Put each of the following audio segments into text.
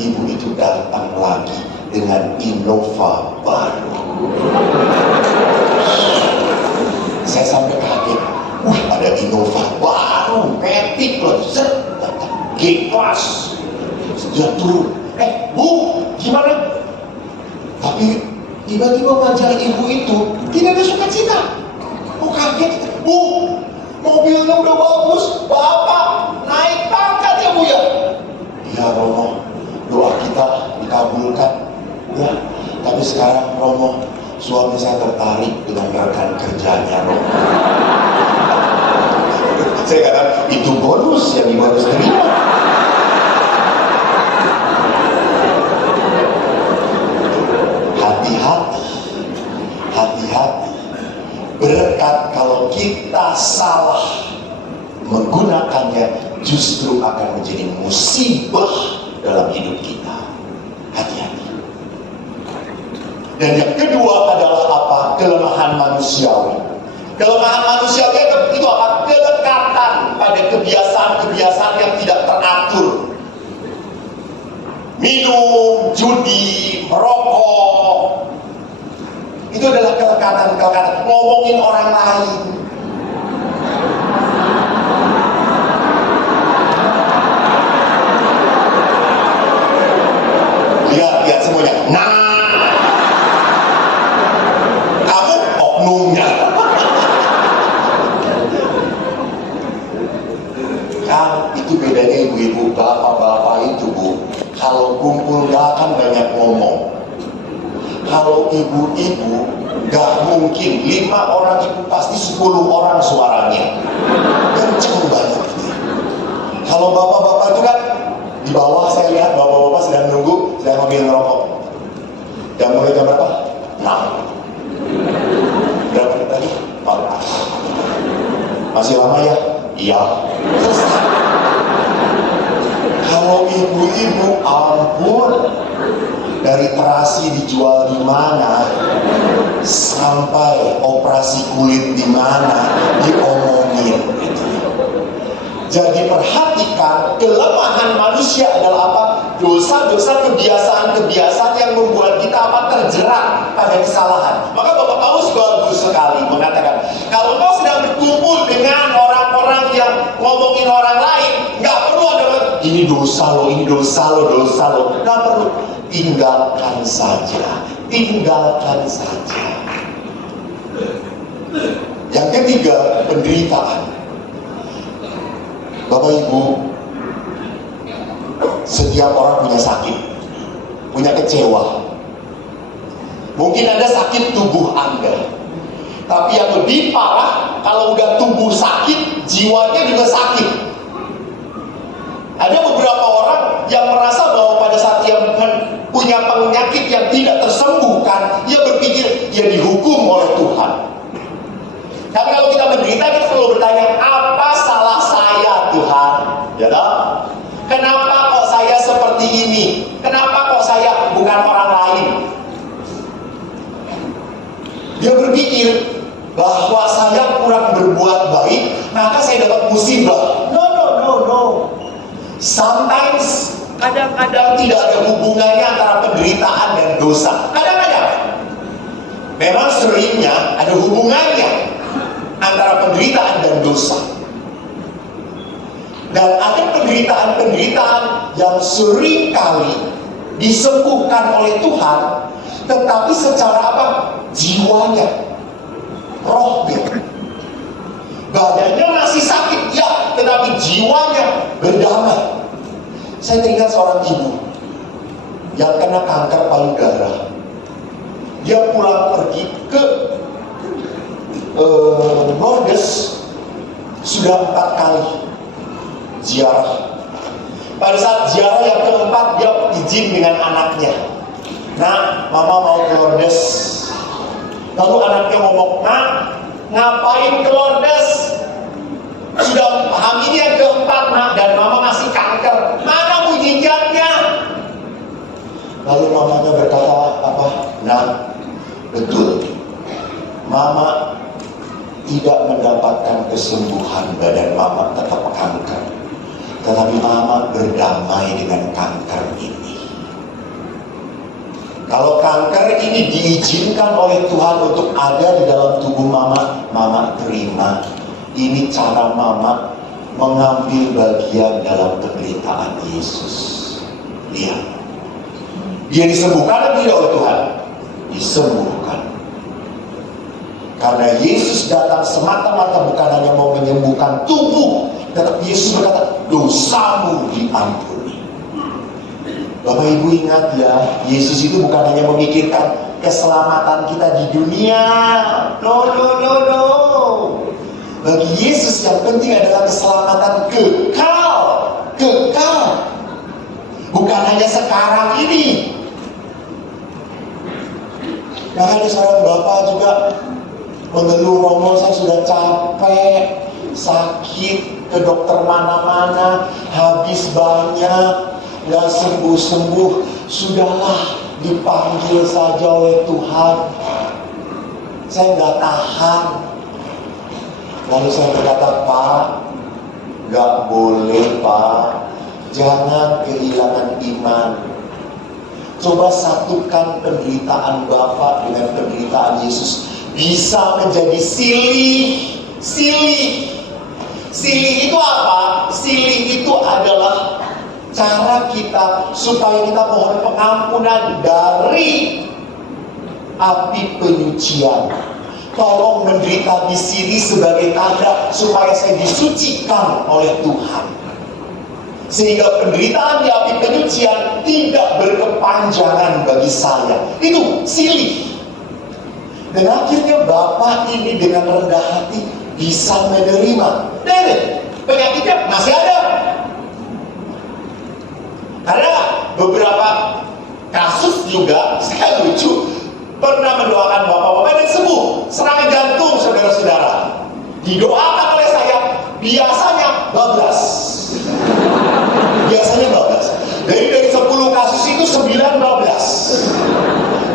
ibu itu datang lagi dengan Innova baru. Saya sampai kaget, wah ada Innova baru, Matic loh, G-Class. Dia turun, Bu, gimana? Tapi tiba-tiba wajah ibu itu tidak ada sukacita. Oh kaget, Bu, mobilnya udah bagus, Bapak naik pangkat ya Bu ya? Ya Romo, doa kita dikabulkan. Ya, tapi sekarang Romo, suami saya tertarik dengan rekan kerjanya Romo. Saya katakan, itu bonus yang ibu harus terima. Hati-hati, berkat kalau kita salah menggunakannya justru akan menjadi musibah dalam hidup kita. Hati-hati. Dan yang kedua adalah apa? Kelemahan manusiawi. Kelemahan manusiawi itu apa? Kelekatan pada kebiasaan-kebiasaan yang tidak teratur. Minum, judi, merokok, itu adalah kelekatan. Ngomongin orang lain. Lihat semuanya. Nah, kamu oknumnya. Kan itu bedanya ibu-ibu, bapak-bapak itu Bu, kalau kumpul gak akan banyak ngomong. Kalau ibu-ibu gak mungkin 5 orang ibu pasti 10 orang suaranya kenceng banget gitu. Kalau bapak-bapak itu kan di bawah, saya lihat bapak-bapak sedang nunggu, sedang ngambil ngerokok. Jam mulai jam berapa? 6. Berapa menit tadi? 4. Masih lama ya? Iya. Selesai. Kalau ibu-ibu, ampun, dari terasi dijual di mana sampai operasi kulit di mana diomongin gitu. Jadi perhatikan, kelemahan manusia adalah apa? Dosa-dosa, kebiasaan-kebiasaan yang membuat kita apa? Terjerat pada kesalahan. Maka Bapak Paulus bagus sekali mengatakan, kalau kau sedang berkumpul dengan orang-orang yang ngomongin orang lain, nggak perlu ada ini dosa lo, ini dosa lo, nggak perlu. Tinggalkan saja. Yang ketiga, penderitaan. Bapak Ibu, setiap orang punya sakit, punya kecewa. Mungkin ada sakit tubuh Anda, tapi yang lebih parah, kalau udah tubuh sakit, jiwanya juga sakit. Ada beberapa orang yang merasa bahwa pada saat dia punya penyakit yang tidak tersembuhkan, dia berpikir dia dihukum oleh Tuhan. Tapi kalau kita menderita, kita selalu bertanya, apa salah saya Tuhan? Ya toh? Kenapa kok saya seperti ini? Kenapa kok saya bukan orang lain? Dia berpikir bahwa saya kurang berbuat baik, maka saya dapat musibah. No. Sometimes, kadang-kadang tidak ada hubungannya antara penderitaan dan dosa. Kadang-kadang memang seringnya ada hubungannya antara penderitaan dan dosa. Dan ada penderitaan yang sering kali disembuhkan oleh Tuhan, tetapi secara apa? Jiwanya, rohnya, badannya masih sakit, ya, tetapi jiwanya berdamai. Saya teringat seorang ibu yang kena kanker payudara. Dia pulang pergi ke Lourdes sudah 4 kali ziarah. Pada saat ziarah yang keempat, dia izin dengan anaknya. Nah, mama mau ke Lourdes. Lalu anaknya ngomong, "Nak, ngapain ke Lourdes? Sudah hamil yang keempat, Nak, dan mama masih kanker. Mana mujizatnya?" Lalu mamanya berkata apa? "Nah, betul. Mama tidak mendapatkan kesembuhan, badan mama tetap kanker. Tetapi mama berdamai dengan kanker ini. Kalau kanker ini diizinkan oleh Tuhan untuk ada di dalam tubuh mama, mama terima. Ini cara mama mengambil bagian dalam penderitaan Yesus. Lihat, dia disembuhkan atau tidak oleh Tuhan? Disembuhkan. Karena Yesus datang semata-mata bukan hanya mau menyembuhkan tubuh, tetapi Yesus berkata, dosamu diampuni. Bapak Ibu ingat ya, Yesus itu bukan hanya memikirkan keselamatan kita di dunia. No. Bagi Yesus yang penting adalah keselamatan kekal. Kekal. Bukan hanya sekarang ini. Makanya seorang bapak juga mengeluh, Romo saya sudah capek, sakit, ke dokter mana-mana, habis banyak, gak sembuh-sembuh, sudahlah dipanggil saja oleh Tuhan. Saya gak tahan. Lalu saya berkata, Pak, gak boleh Pak, jangan kehilangan iman. Coba satukan penderitaan Bapak dengan penderitaan Yesus. Bisa menjadi silih. Silih itu apa? Silih itu adalah cara kita supaya kita mohon pengampunan dari api penyucian. Tolong menderita di sini sebagai tanda supaya saya disucikan oleh Tuhan. Sehingga penderitaan di api penyucian tidak berkepanjangan bagi saya. Itu silih. Dan akhirnya Bapak ini dengan rendah hati bisa menerima. Dan penyakitnya masih ada. Karena beberapa kasus juga, saya lucu, pernah mendoakan bapak-bapak dan sembuh serangan jantung, saudara-saudara. Didoakan oleh saya, biasanya bablas. Dari 10 kasus itu 9 bablas.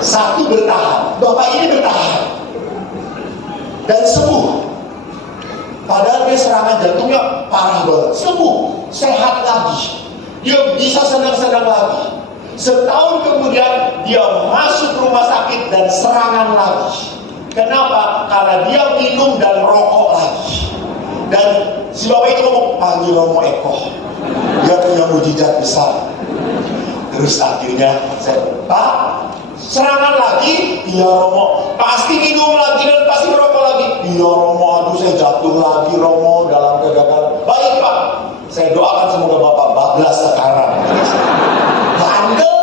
1 bertahan. Bapak ini bertahan dan sembuh. Padahal dia serangan jantungnya parah banget. Sembuh, sehat lagi. Dia bisa senang-senang lagi. Setahun kemudian dia masuk rumah sakit dan serangan lagi. Kenapa? Karena dia minum dan rokok lagi. Dan si bapak itu ngomong, panggil Romo Eko, dia punya mujizat besar. Terus akhirnya saya, Pak, serangan lagi? Iya Romo. Pasti minum lagi dan pasti merokok lagi? Iya Romo. Aduh saya jatuh lagi Romo dalam kegagalan. Baik Pak, saya doakan semoga Bapak bablas sekarang. Bandel.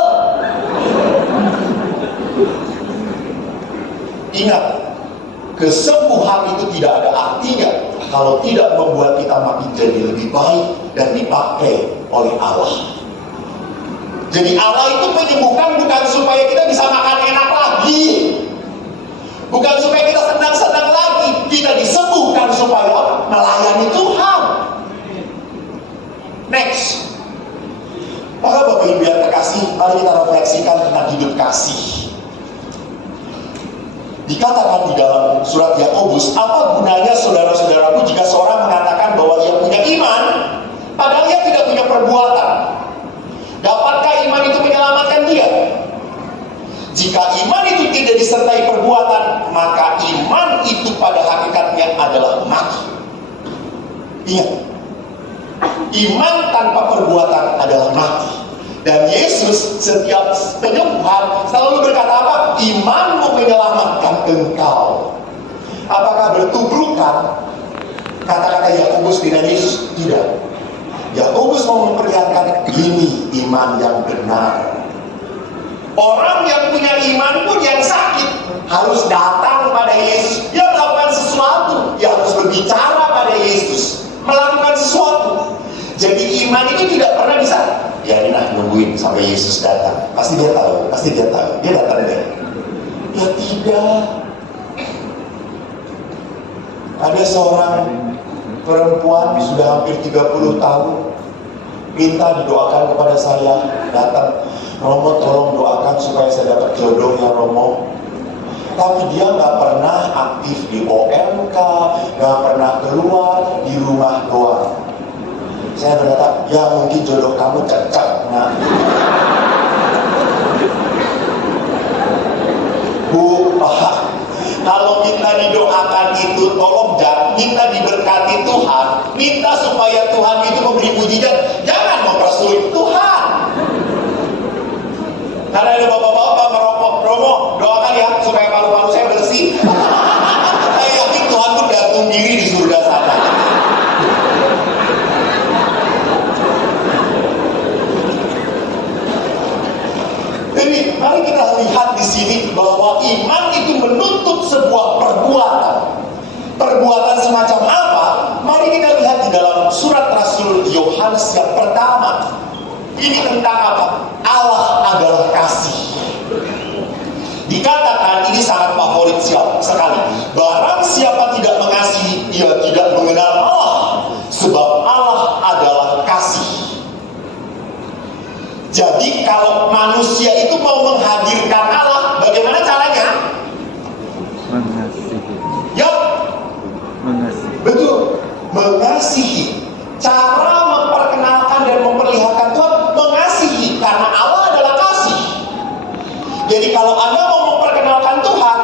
Ingat, kesembuhan itu tidak ada artinya kalau tidak membuat kita makin jadi lebih baik dan dipakai oleh Allah. Jadi Allah itu menyembuhkan bukan supaya kita bisa makan enak lagi, bukan supaya kita senang-senang lagi. Kita disembuhkan supaya melayani Tuhan. Next. Maka Bapak Ibu yang terkasih, mari kita refleksikan tentang hidup kasih. Dikatakan di dalam surat Yakobus, apa gunanya saudara-saudaraku jika seorang mengatakan bahwa ia punya iman, padahal ia tidak punya perbuatan? Dapatkah iman itu menyelamatkan dia? Jika iman itu tidak disertai perbuatan, maka iman itu pada hakikatnya adalah mati. Ingat, iman tanpa perbuatan adalah mati. Dan Yesus setiap penyembuhan selalu berkata apa? Imanmu menyelamatkan engkau. Apakah bertubrukan kata-kata Yakobus dengan Yesus? Tidak. Yakobus mau memperlihatkan ini iman yang benar. Orang yang punya iman pun yang sakit harus datang pada Yesus. Dia melakukan sesuatu, dia harus berbicara pada Yesus, melakukan sesuatu. Jadi iman ini tidak pernah bisa, ya ini nungguin sampai Yesus datang. Pasti dia tahu. Dia datang deh. Ya tidak. Ada seorang perempuan sudah hampir 30 tahun minta didoakan kepada saya, datang, Romo tolong doakan supaya saya dapat jodoh ya Romo. Tapi dia nggak pernah aktif di OMK, nggak pernah keluar, di rumah doang. Saya berkata, ya mungkin jodoh kamu cocok. Nah, Bu, Pak, kalau minta didoakan itu tolong jangan minta diberkati Tuhan, minta supaya Tuhan itu memberi mujizat, jangan mempersulit Tuhan. Karena ada bapak-bapak merokok, Romo doakan ya supaya paru-paru saya bersih. Saya yakin Tuhan tuh gantung diri di surga sana. Jadi mari kita lihat di sini bahwa iman itu menuntut sebuah perbuatan. Perbuatan semacam apa? Mari kita lihat di dalam surat Rasul Yohanes yang pertama. Ini tentang apa? Allah adalah kasih. Dikatakan ini sangat favorit sekali. Barang siapa tidak mengasihi, ia tidak mengenal Allah, sebab Allah adalah kasih. Jadi kalau manusia itu mau menghadirkan Allah, bagaimana caranya? Mengasihi. Ya, Mengasihi. betul, mengasihi. Cara memperkenalkan dan memperlihatkan Tuhan, mengasihi, karena Allah adalah kasih. Jadi kalau Anda mau memperkenalkan Tuhan,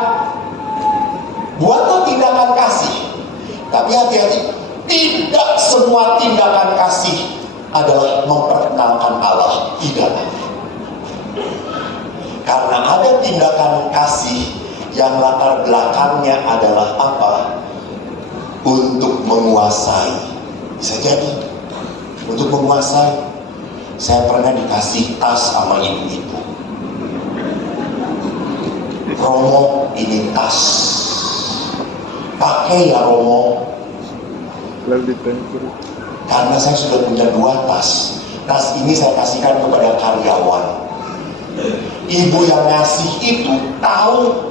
buatlah tindakan kasih. Tapi hati-hati, tidak semua tindakan kasih adalah memperkenalkan Allah. Tidak. Karena ada tindakan kasih yang latar belakangnya adalah apa? Untuk menguasai. Bisa jadi untuk menguasai. Saya pernah dikasih tas sama ibu-ibu. Romo, ini tas. Pakai ya Romo. Lalu ditempel. Karena saya sudah punya 2 tas. Tas ini saya kasihkan kepada karyawan. Ibu yang ngasih itu tahu.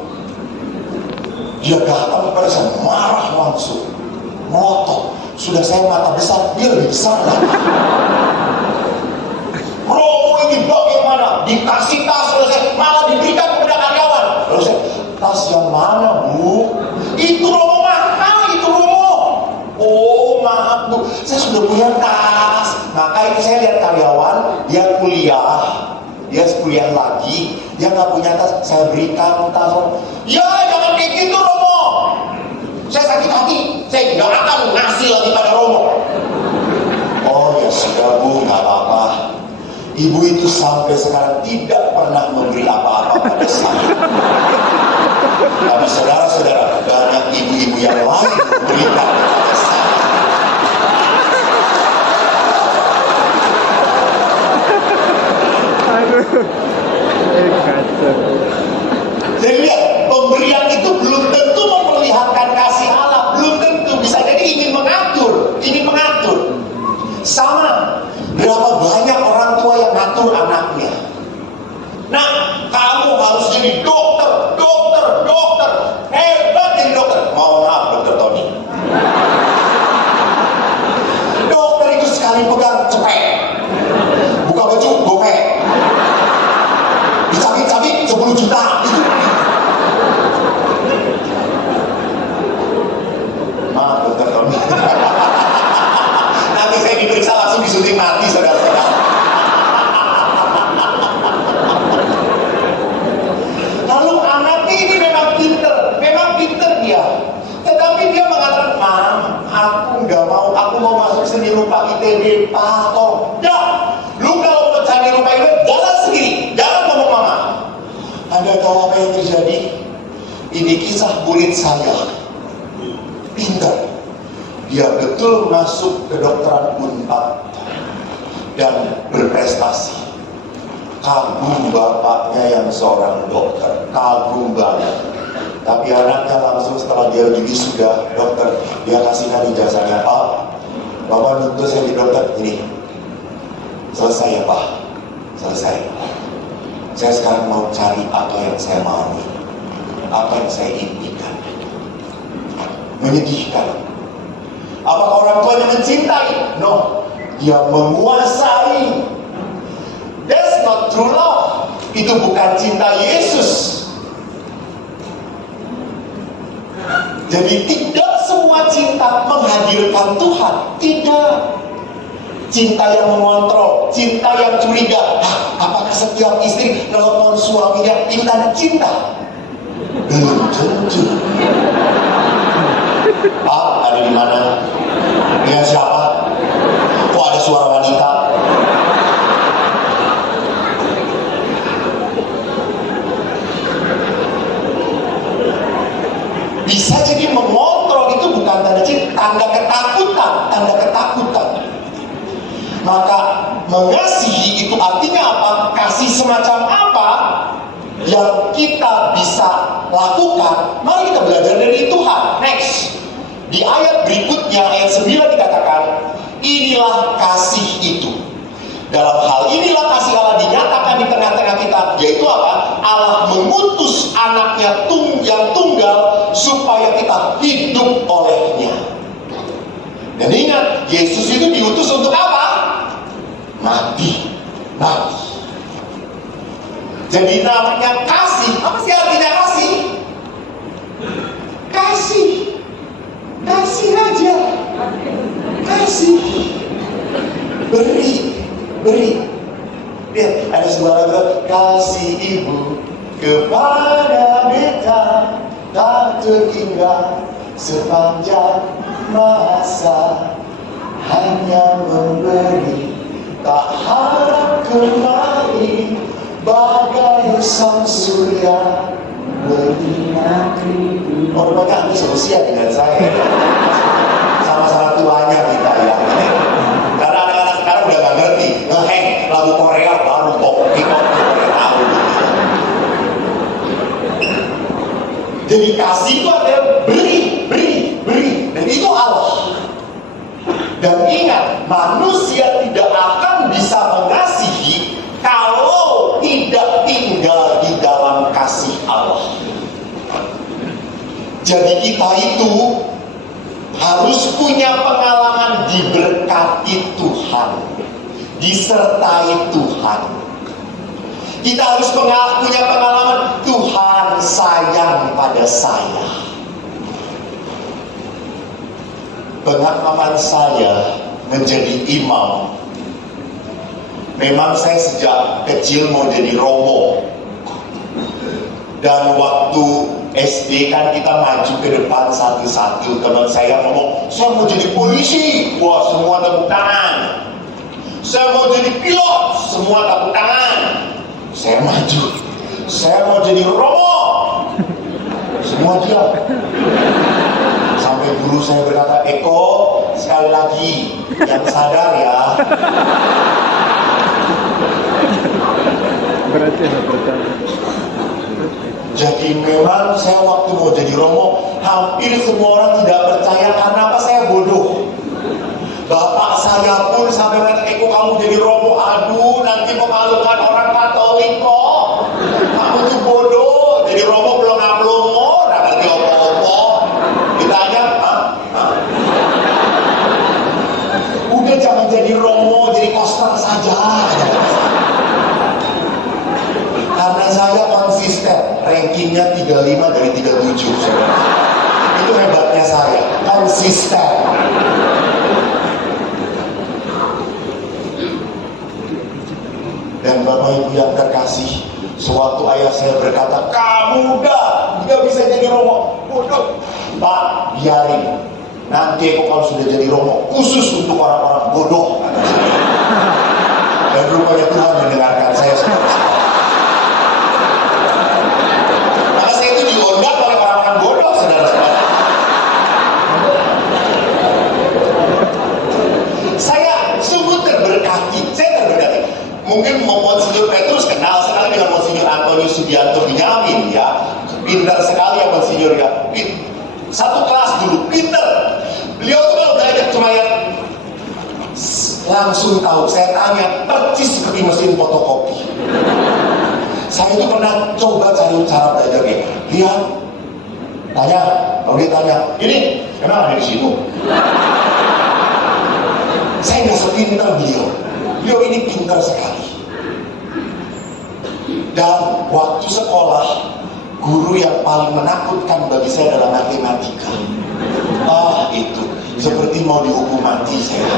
Dia datang kepada saya, marah langsung, melotot. Sudah saya mata besar, dia lebih besar lagi. Romo ini bagaimana? Dikasih tas selesai, malah diberikan kepada karyawan. Lalu saya, tas yang mana Bu? Itu Romo mahal, itu Romo. Oh maaf Bu, saya sudah punya tas. Maka itu saya lihat karyawan, dia kuliah lagi, dia nggak punya tas, saya berikan tas. Ya jangan kayak gitu Romo. Saya sakit hati, saya nggak akan ngasih lagi pada Romo. Oh ya sudah Bu, nggak apa-apa. Ibu itu sampai sekarang tidak pernah memberi apa-apa pada saya. Tapi saudara-saudara, banyak ibu-ibu yang lain memberikan kepada saya. Jadi lihat, pemberian itu belum tentu memperlihatkan kasih Allah, belum tentu. Bisa jadi ingin mengatur. Sama, berapa banyak orang tua yang ngatur anaknya. Nah, kamu harus jadi dokter. Hebat jadi dokter. Mohon maaf, Dokter Tony. Dokter itu sekali pegang, cepet. Buka baju, gopek. Dicabik-cabik 10 juta. Maaf, Dokter Tony. Nanti saya diperiksa langsung disuntik mati, saudara-saudara. Lalu anaknya ini memang pinter dia. Tetapi dia mengatakan, Mam, aku nggak mau, aku mau masuk seni rupa ITB, Pak, tolong. Ya, lu kalau mau cari rupa ITB, jalan sendiri, jangan ngomong Mama. Anda tahu apa yang terjadi? Ini kisah murid saya. Pinter. Dia betul masuk kedokteran Unpad dan berprestasi. Kagum bapaknya yang seorang dokter, kagum banget. Tapi anaknya langsung setelah dia wisuda dokter, dia kasihkan ijazahnya, Pak, Bapak nuntut saya di dokter, ini selesai ya Pak, selesai. Saya sekarang mau cari apa yang saya mau, apa yang saya impikan. Menyedihkan. Apakah orang tuanya mencintai? No, dia menguasai. That's not true love. Itu bukan cinta Yesus. Jadi tidak semua cinta menghadirkan Tuhan. Tidak. Cinta yang mengontrol, cinta yang curiga. Apakah setiap istri nelfon suaminya itu tanda cinta? Belum tentu. Pak, ada di mana? Dengan siapa? Kok ada suara wanita? Bisa jadi mengontrol itu bukan tanda cinta, tanda ketakutan, tanda ketakutan. Maka mengasihi itu artinya apa? Kasih semacam apa yang kita bisa lakukan? Mari kita belajar dari Tuhan. Next, di ayat berikutnya, ayat 9 dikatakan, inilah kasih itu. Dalam hal inilah kasih Allah dinyatakan di tengah-tengah kita, yaitu apa? Allah mengutus anaknya yang tunggal supaya kita hidup olehnya. Dan ingat, Yesus itu diutus untuk apa? Mati. Mati. Jadi namanya kasih. Apa sih artinya kasih? Kasih. Kasih aja. Kasih. Beri. Lihat, ada sebuah lagu, kasih ibu kepada beta tak terhingga sepanjang masa, hanya memberi tak harap kembali, bagai sang surya menyinari. Oh, rupanya seusia dengan saya. Sama-sama tuanya kita ya. Karena anak-anak sekarang udah gak ngerti ngeheng lagu Korea baru pop K-pop tahu. Jadi kasih itu adalah beri, dan itu Allah. Dan ingat, manusia tidak akan bisa mengasihi kalau tidak tinggal di dalam kasih Allah. Jadi kita itu harus punya pengalaman diberkati Tuhan, disertai Tuhan. Kita harus punya pengalaman Tuhan sayang pada saya. Pengalaman saya menjadi imam, memang saya sejak kecil mau jadi romo. Dan waktu SD kan kita maju ke depan satu-satu. Teman saya ngomong, saya mau jadi polisi. Wah, semua tepuk tangan. Saya mau jadi pilot. Semua tepuk tangan. Saya maju. Saya mau jadi romo. Semua diam. Sampai guru saya berkata, Eko, sekali lagi, yang sadar ya. Berarti harus bertanya. Jadi memang saya waktu mau jadi romo, hampir semua orang tidak percaya karena apa? Saya bodoh. Bapak saya pun sampai berkata, Eko kamu jadi romo, aduh nanti memalukan orang Katolik kok. Kamu tuh bodoh, jadi romo belum ngaplomo, nggak ngerti opo-opo. Ditanya, udah jangan jadi romo, jadi koster saja. Karena saya konsisten, rankingnya 35 dari 37. Itu hebatnya saya, konsisten. Dan Bapak Ibu yang terkasih, sewaktu ayah saya berkata, kamu udah nggak bisa jadi romo, bodoh. Pak, biarin. Nanti kalau sudah jadi romo, khusus untuk orang-orang bodoh. Dan rupanya Tuhan mendengarkan saya seperti itu. Maka saya itu diundang oleh orang-orang bodoh, saudara-saudara. Saya sungguh terberkati. Mungkin Monsinyur Petrus kenal sekali dengan Monsinyur Antonius Subianto Benyamin ya. Pintar sekali ya Monsinyur ya. Satu kelas dulu, pintar. Beliau tuh kalau belajar cuma yang langsung tahu. Saya tanya persis seperti mesin fotokopi. Saya itu pernah coba cari cara belajarnya. Lihat, tanya, kalau dia tanya, ini kenapa ada di situ? Saya nggak sepintar beliau. Beliau ini pintar sekali. Dan waktu sekolah, guru yang paling menakutkan bagi saya adalah matematika. Itu seperti mau dihukum mati saya.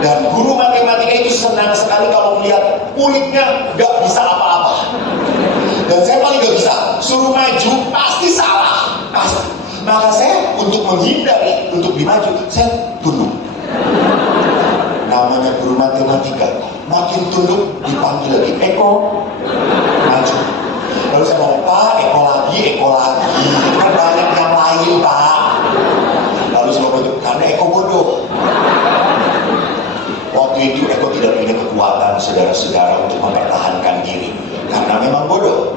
Dan guru matematika itu senang sekali kalau melihat muridnya gak bisa apa-apa. Dan saya paling gak bisa, suruh maju Maka saya untuk menghindari, untuk dimaju, saya tunduk. Namanya guru matematika, makin tunduk dipanggil lagi, Eko, maju. Lalu saya ngomong, Pak, Eko lagi, kan banyak yang lain, Pak. Lalu saya ngomong, karena Eko bodoh. Waktu itu Eko tidak punya kekuatan saudara-saudara untuk mempertahankan diri, karena memang bodoh.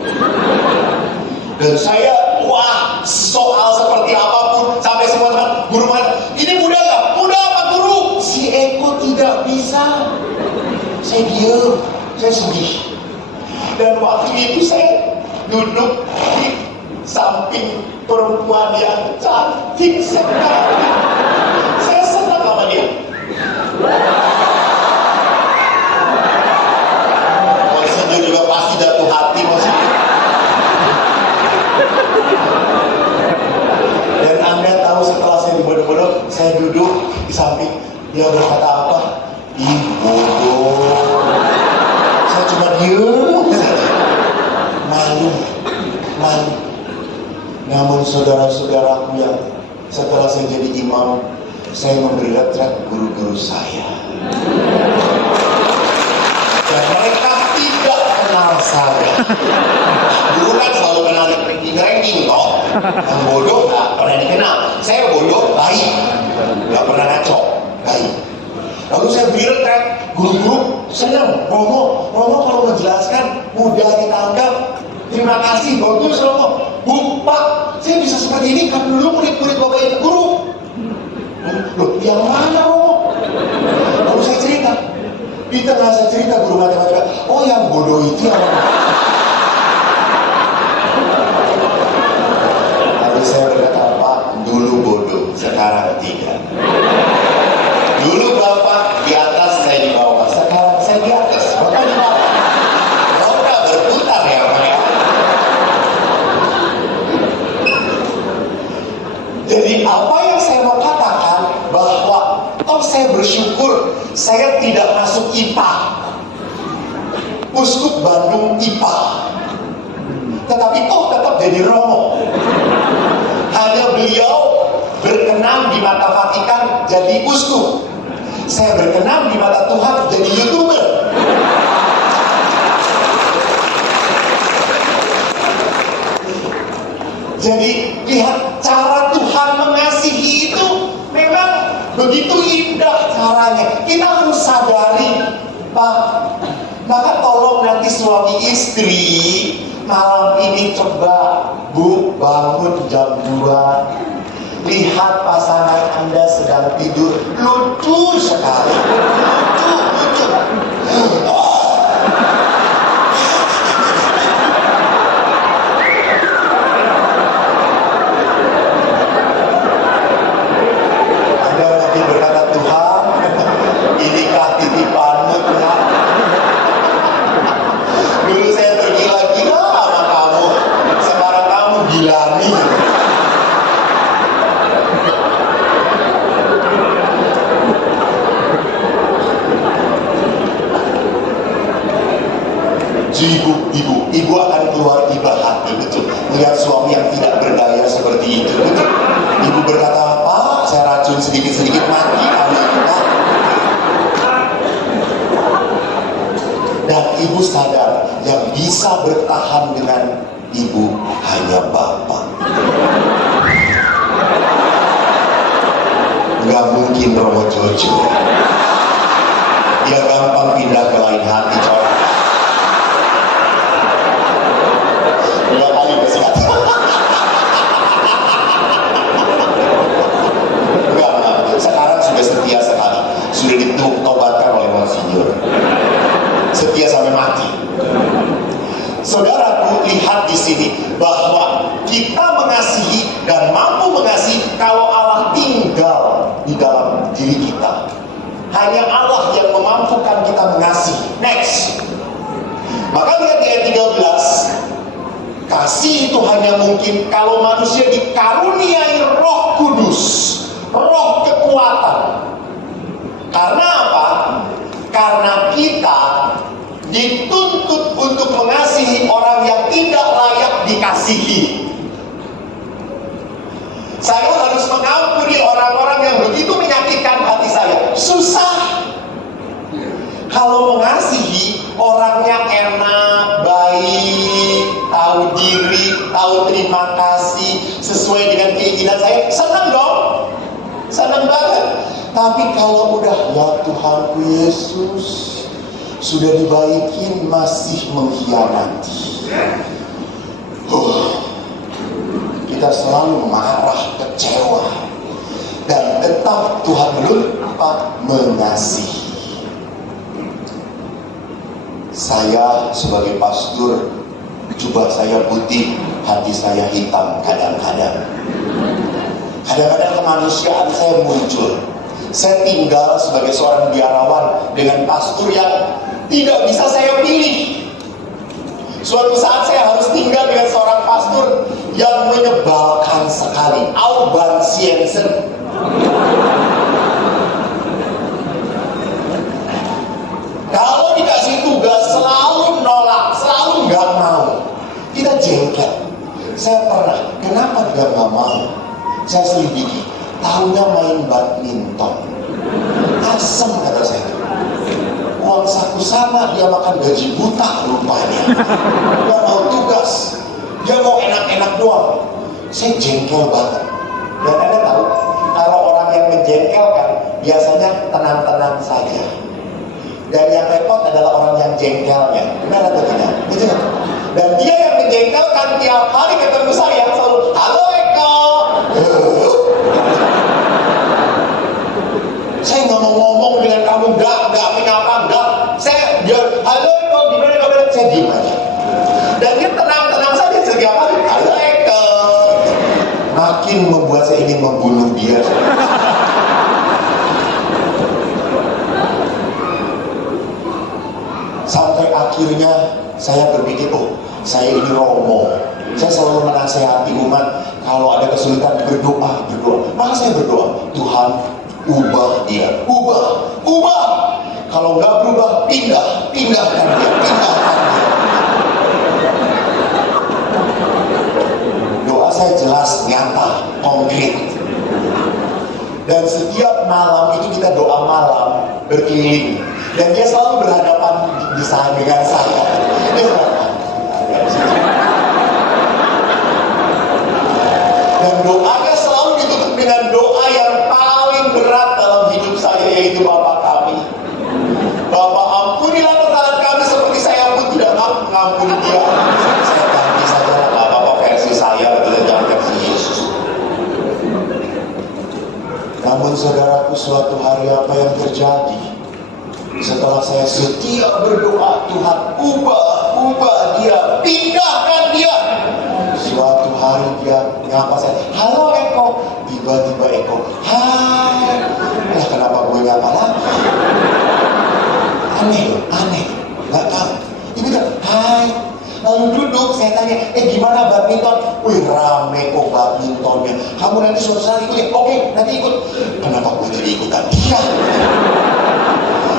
Dan saya, wah, soal seperti apapun, sampai semua teman, guru mana, ini mudah nggak? Mudah Pak Guru. Si Eko tidak bisa. Saya diam, saya sedih. Dan waktu itu saya duduk di samping perempuan yang cantik sekali. Saya senang sama dia. Monsinyur juga pasti jatuh hati, Monsinyur. Dan Anda tahu setelah saya dibodoh-bodoh, saya duduk di samping, dia berkata apa? Ih, bodoh. Saya cuma diem saja. Malu. Namun saudara-saudaraku yang setelah saya jadi imam, saya memberi retret guru-guru saya. Dan mereka tidak kenal saya. Guru kan selalu kenal ranking toh. Yang bodoh nggak pernah dikenal. Saya bodoh baik, nggak pernah ngaco, baik. Lalu saya beri retret, guru-guru senang. Romo kalau menjelaskan mudah ditangkap. Terima kasih, bagus Romo. Bu, Pak, saya bisa seperti ini kan dulu murid-murid Bapak Ibu guru. Loh, yang mana Romo? Lalu saya cerita. Di tengah saya cerita guru matematika, oh yang bodoh itu yang lalu saya berkata, Pak, dulu bodoh, sekarang tidak. Dulu Bapak di atas, saya di bawah. Sekarang saya di atas, Bapak di bawah. Roda berputar ya Pak ya. Jadi apa yang saya mau katakan, bahwa toh saya bersyukur saya tidak masuk IPA. Uskup Bandung IPA. Tetapi toh tetap jadi Romo. Hanya beliau berkenan di mata Vatikan jadi uskup. Saya berkenan di mata Tuhan jadi YouTuber. Jadi lihat cara Tuhan mengasihi itu memang begitu indah caranya. Kita harus sadari, Pak. Maka tolong nanti suami istri malam ini coba, Bu, bangun jam 2. Lihat pasangan Anda sedang tidur, lucu sekali. Lucu. Anda mungkin berkata, Tuhan, inikah titipanmu Tuhan? Dulu saya tergila-gila sama kamu, sekarang kamu gilani. Ibu akan keluar iba hati, betul. Melihat suami yang tidak berdaya seperti itu, betul. Ibu berkata, Pak, saya racun sedikit-sedikit mati anak kita. Dan ibu sadar, yang bisa bertahan dengan ibu hanya Bapak. Gak mungkin Romo Jojo. Dia gampang pindah ke lain hati, coy. Sekarang sudah setia sekali, sudah ditobatkan oleh Monsinyur, setia sampai mati. Saudaraku, lihat di sini bahwa kita mengasihi dan mampu mengasihi kalau Allah tinggal di dalam diri kita. Hanya Allah yang memampukan kita mengasihi. Next, maka lihat di ayat 13. Kasih itu hanya mungkin kalau manusia dikaruniai Roh Kudus, Roh kekuatan. Karena apa? Karena kita dituntut untuk mengasihi orang yang tidak layak dikasihi. Saya harus mengampuni orang-orang yang begitu menyakitkan hati saya. Susah. Kalau mengasihi, orangnya enak, baik, tahu diri, tahu terima kasih, sesuai dengan keinginan saya, senang dong. Senang banget. Tapi kalau udah, ya Tuhanku Yesus, sudah dibaikin masih mengkhianati. Kita selalu marah, kecewa, dan tetap Tuhan lupa mengasihi. Saya sebagai pastor, coba saya putih, hati saya hitam kadang-kadang. Kadang-kadang kemanusiaan saya muncul. Saya tinggal sebagai seorang biarawan dengan pastor yang tidak bisa saya pilih. Suatu saat saya harus tinggal dengan seorang pastor yang menyebalkan sekali, Alban Siensen. Kalau dikasih tugas selalu nolak, selalu nggak mau. Kita jengkel. Saya pernah, kenapa dia nggak mau? Saya selidiki, tahunya main badminton. Asem kata saya. Uang saku sama, dia makan gaji buta rupanya. Gak mau tugas, dia mau enak-enak doang. Saya jengkel banget. Dan Anda tahu, kalau orang yang menjengkelkan biasanya tenang-tenang saja. Dan yang repot adalah orang yang jengkelnya. Benar atau tidak? Gitu kan? Dan dia yang menjengkelkan tiap hari ketemu saya selalu, halo Eko. Saya nggak mau ngomong dengan kamu, nggak menyapa, nggak. Dia, halo Eko, gimana kabar? Saya diem aja. Dan dia tenang-tenang saja setiap hari, halo Eko. Makin membuat saya ingin membunuh dia. Sampai akhirnya saya berpikir, oh saya ini romo. Saya selalu menasehati umat, kalau ada kesulitan berdoa. Maka saya berdoa, Tuhan ubah dia, ubah. Kalau nggak berubah, pindahkan dia. Doa saya jelas, nyata, konkret. Dan setiap malam itu kita doa malam berkeliling. Dan dia selalu berhadapan dengan saya. Dan doanya selalu ditutup dengan doa yang paling berat dalam hidup saya, yaitu Bapa kami. Bapa, ampunilah kesalahan kami seperti saya pun tidak mengampuni dia. Saya ganti saja lah, Bapak versi saya, jangan versi Yesus. Namun saudaraku, suatu hari apa yang terjadi? Setelah saya setia berdoa, Tuhan ubah dia, pindahkan dia. Suatu hari dia nyapa saya, halo Eko. Tiba-tiba Eko, hai. Lah kenapa gue nyapa lagi? Aneh, nggak tahu. Tiba-tiba, hai. Lalu duduk, saya tanya, gimana badminton? Wih, rame kok badmintonnya. Kamu nanti suatu saat ikut ya? Oke, nanti ikut. Kenapa gue jadi ikutan dia?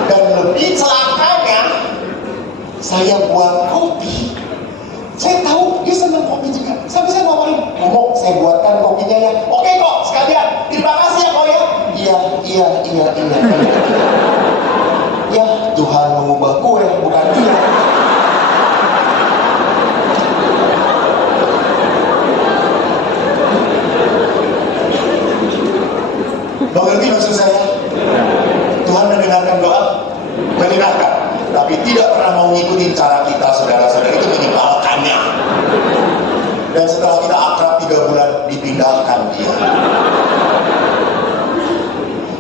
Dan lebih celakanya, saya buat kopi. Saya tahu dia senang kopi juga. Sampai saya ngomongin, saya buatkan kopinya ya. Oke kok, sekalian. Terima kasih ya kok ya. Iya. Ya, Tuhan mengubah kue, bukan dia. Mengerti maksud saya? Tuhan mendengarkan doa, tapi tidak pernah mau ngikutin cara kita, saudara-saudara. Itu menyebalkannya. Dan setelah kita akrab 3 bulan, dipindahkan dia.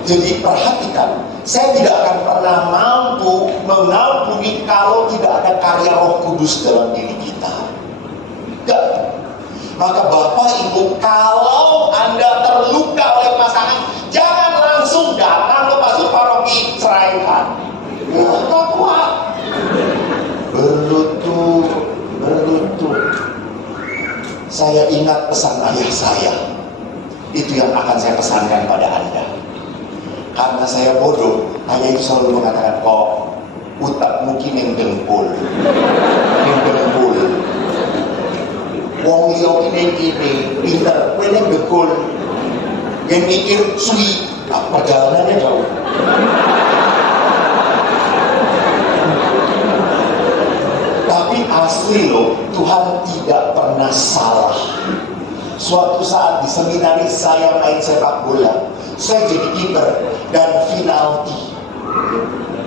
Jadi perhatikan, saya tidak akan pernah mampu mengampuni kalau tidak ada karya Roh Kudus dalam diri kita. Tidak. Maka Bapak Ibu, kalau Anda terluka oleh pasangan, jangan langsung datang ke pastor paroki, ceraikan. Nggak kuat. Berlutut. Saya ingat pesan ayah saya. Itu yang akan saya pesankan pada Anda. Karena saya bodoh, ayah itu selalu mengatakan, kok utak mungkin yang dengkul. Wong liya kene pinter, kowe nek bekul. Yang mikir suwi, perjalanannya jauh. Tapi asli loh, Tuhan tidak pernah salah. Suatu saat di seminaris saya main sepak bola, saya jadi kiper dan penalti.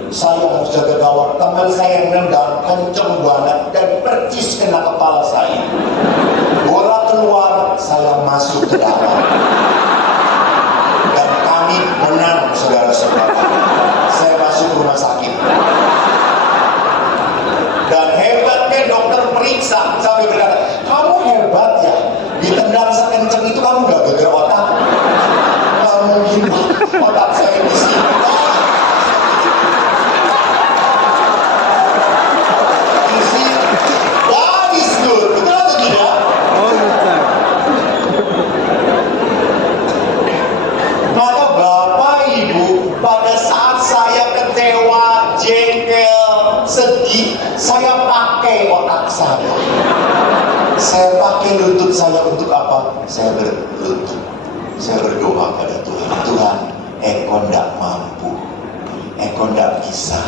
Saya harus jaga gawang, teman saya yang nendang kenceng banget dan percis kena kepala saya. Bola keluar, saya masuk ke dalam. Dan kami menang, saudara-saudara. Saya masuk rumah sakit. Dan hebatnya dokter periksa sampai berkata, kamu hebat ya, ditendang sekenceng itu kamu gak geger otak. Gak mungkin, otak saya di sini. Saya pakai otak saya. Saya pakai lutut saya untuk apa? Saya berlutut. Saya berdoa pada Tuhan. Tuhan, Eko ndak mampu. Eko ndak bisa.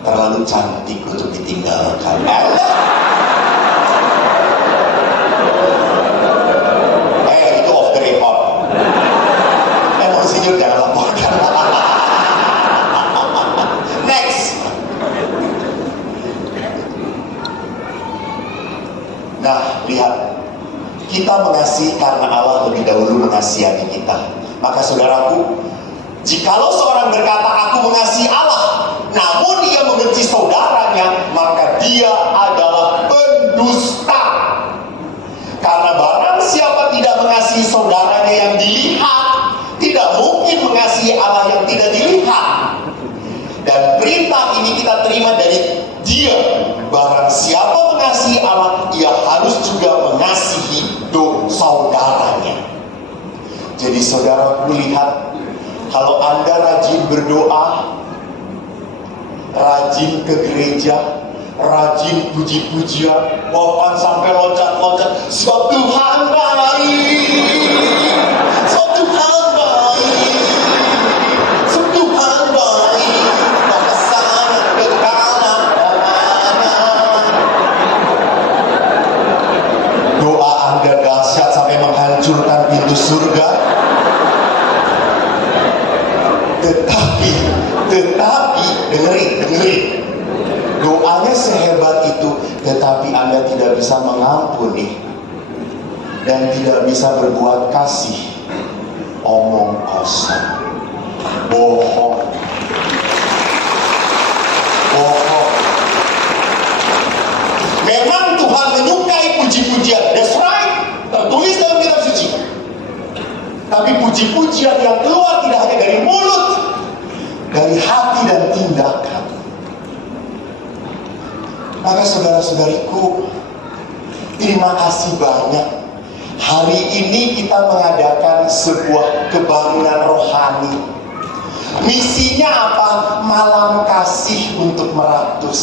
Terlalu cantik untuk ditinggalkan. Itu off the record. Emosinya jangan laporkan. Next. Nah, lihat, kita mengasihi karena Allah lebih dahulu mengasihi kita. Maka saudaraku, jikalau seorang berkata aku mengasihi Allah, namun dia membenci saudaranya, maka dia adalah pendusta. Karena barang siapa tidak mengasihi saudaranya yang dilihat, tidak mungkin mengasihi Allah yang tidak dilihat. Dan perintah ini kita terima dari Dia. Barang siapa mengasihi Allah, ia harus juga mengasihi saudaranya. Jadi saudaraku, lihat, kalau Anda rajin berdoa, rajin ke gereja, rajin puji-pujian, bahkan sampai loncat-loncat, sebab Tuhan baik, sebab Tuhan baik, sebab Tuhan baik, maka sangat kekalan. Doa Anda dahsyat sampai menghancurkan pintu surga. Tetapi dengerin, doanya sehebat itu, tetapi Anda tidak bisa mengampuni dan tidak bisa berbuat kasih. Omong kosong, bohong. Memang Tuhan menyukai puji-pujian, that's right, tertulis dalam kitab suci. Tapi puji-pujian yang keluar tidak hanya dari mulut, dari hati dan tindakan. Maka saudara-saudariku, terima kasih banyak. Hari ini kita mengadakan sebuah kebangunan rohani. Misinya apa? Malam kasih untuk meratus.